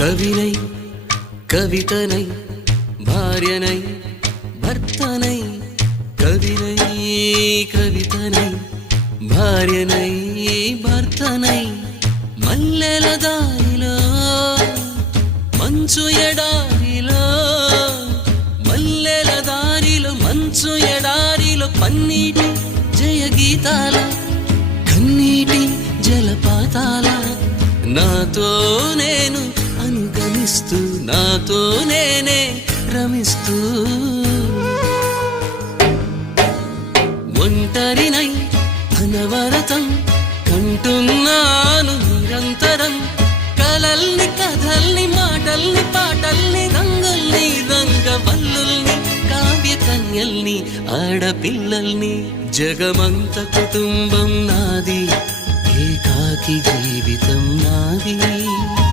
కవినై కవితనై భార్యనై భర్తనై కవినై కవితనై భార్యనై భర్తనై మల్లెల దారిలో మంచు ఎడారిలో మల్లెల దారిలో మంచు ఎడారిలో పన్నీటి జయగీతాల కన్నీటి జలపాతాల నాతో నేను అనుగమిస్తూ నాతో నేనే రమిస్తూ ఒంటరినై అనవరతం కంటున్నాను నిరంతరం కలల్ని కథల్ని మాటల్ని పాటల్ని రంగుల్ని రంగవల్లుల్ని కావ్య కన్యల్ని ఆడపిల్లల్ని జగమంత కుటుంబం నాది ఏకాకి జీవితం నాది